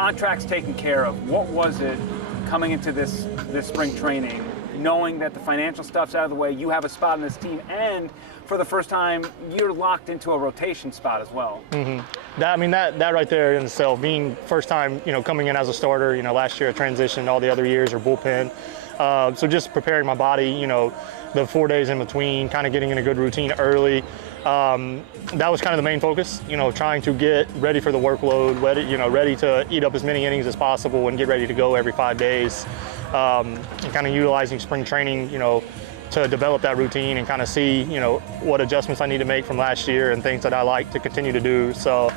contract's taken care of. What was it coming into this spring training, knowing that the financial stuff's out of the way, you have a spot in this team, and for the first time, you're locked into a rotation spot as well? Mm-hmm. That right there in itself, being first time, coming in as a starter, last year I transitioned, all the other years are bullpen. So just preparing my body, the 4 days in between, kind of getting in a good routine early. That was kind of the main focus, trying to get ready for the workload, ready to eat up as many innings as possible and get ready to go every 5 days. And kind of utilizing spring training, to develop that routine and kind of see, what adjustments I need to make from last year and things that I like to continue to do. So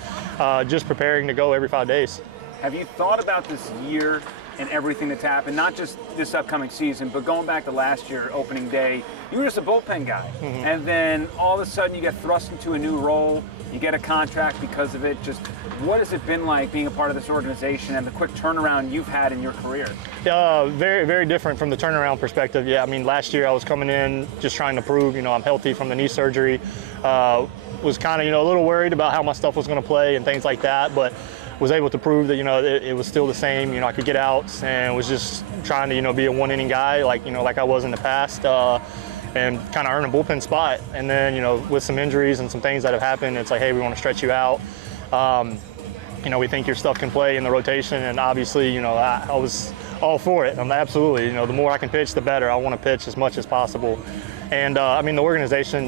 just preparing to go every 5 days. Have you thought about this year and everything that's happened, not just this upcoming season, but going back to last year, opening day, you were just a bullpen guy. Mm-hmm. And then all of a sudden you get thrust into a new role, you get a contract because of it. Just what has it been like being a part of this organization and the quick turnaround you've had in your career? Very, very different from the turnaround perspective. Yeah, last year I was coming in just trying to prove, I'm healthy from the knee surgery. Was kind of, a little worried about how my stuff was going to play and things like that, but was able to prove that, it was still the same. I could get outs and was just trying to, be a one-inning guy like I was in the past, and kind of earn a bullpen spot. And then, with some injuries and some things that have happened, it's like, hey, we want to stretch you out. We think your stuff can play in the rotation, and obviously, I was all for it. Absolutely, the more I can pitch, the better. I want to pitch as much as possible. And the organization,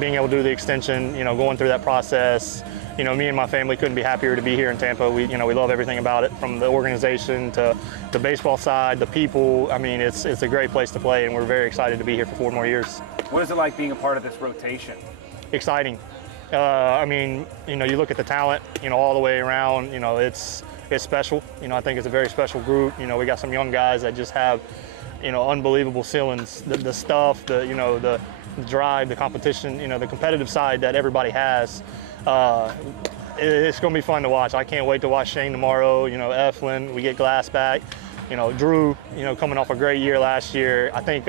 being able to do the extension, going through that process, me and my family couldn't be happier to be here in Tampa. We love everything about it, from the organization to the baseball side, the people. It's a great place to play, and we're very excited to be here for 4 more years. What is it like being a part of this rotation? Exciting. You look at the talent, all the way around, it's special. I think it's a very special group. We got some young guys that just have, unbelievable ceilings. The stuff, the drive, the competition, the competitive side that everybody has. It's going to be fun to watch. I can't wait to watch Shane tomorrow. Eflin, we get Glass back. Drew, coming off a great year last year. I think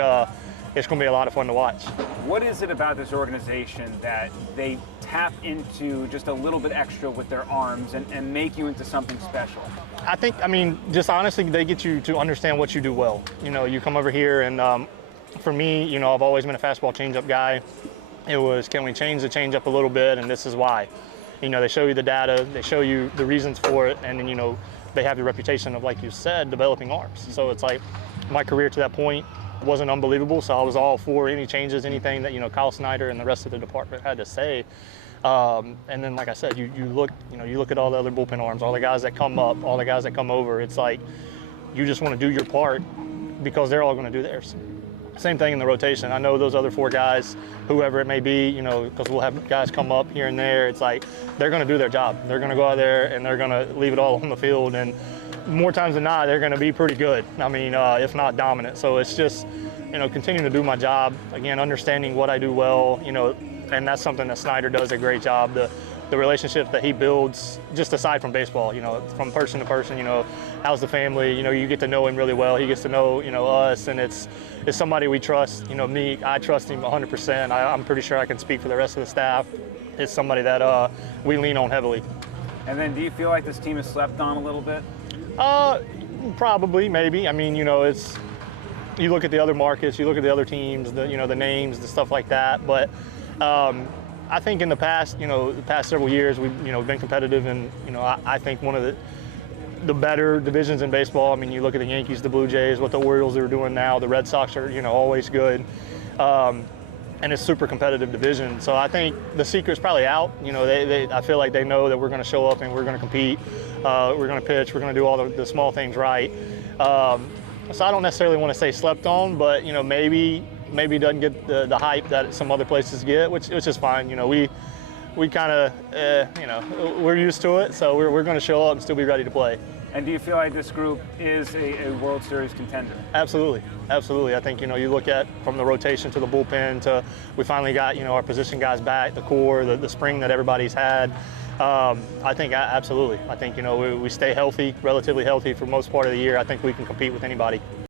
it's going to be a lot of fun to watch. What is it about this organization that they tap into just a little bit extra with their arms and make you into something special? I think, just honestly, they get you to understand what you do well. You come over here, and for me, I've always been a fastball changeup guy. It was, can we change the changeup a little bit, and this is why. They show you the data, they show you the reasons for it, and then, they have the reputation of, like you said, developing arms. So it's like my career to that point wasn't unbelievable, so I was all for any changes, anything that, Kyle Snyder and the rest of the department had to say. And then, like I said, you look at all the other bullpen arms, all the guys that come up, all the guys that come over. It's like you just want to do your part because they're all going to do theirs. Same thing in the rotation. I know those other 4 guys, whoever it may be, because we'll have guys come up here and there. It's like they're going to do their job. They're going to go out there and they're going to leave it all on the field. And more times than not, they're going to be pretty good. If not dominant. So it's just, continuing to do my job. Again, understanding what I do well, and that's something that Snyder does a great job. The relationship that he builds, just aside from baseball, from person to person, how's the family, you get to know him really well. He gets to know, us, and it's somebody we trust. Me, I trust him 100%. I'm pretty sure I can speak for the rest of the staff. It's somebody that we lean on heavily. And then do you feel like this team is slept on a little bit? Probably, maybe. It's, you look at the other markets, you look at the other teams, the names, the stuff like that. But I think in the past, the past several years, we've, been competitive, and, I think one of the better divisions in baseball. You look at the Yankees, the Blue Jays, what the Orioles are doing now, the Red Sox are, always good. And it's super competitive division. So I think the secret's probably out. I feel like they know that we're going to show up and we're going to compete. We're going to pitch. We're going to do all the small things right. So I don't necessarily want to say slept on, but, maybe it doesn't get the hype that some other places get, which is fine. We kind of, we're used to it, so we're going to show up and still be ready to play. And do you feel like this group is a World Series contender? Absolutely. I think, you look at from the rotation to the bullpen to we finally got, our position guys back, the core, the spring that everybody's had. I think absolutely. I think, we stay healthy, relatively healthy for most part of the year. I think we can compete with anybody.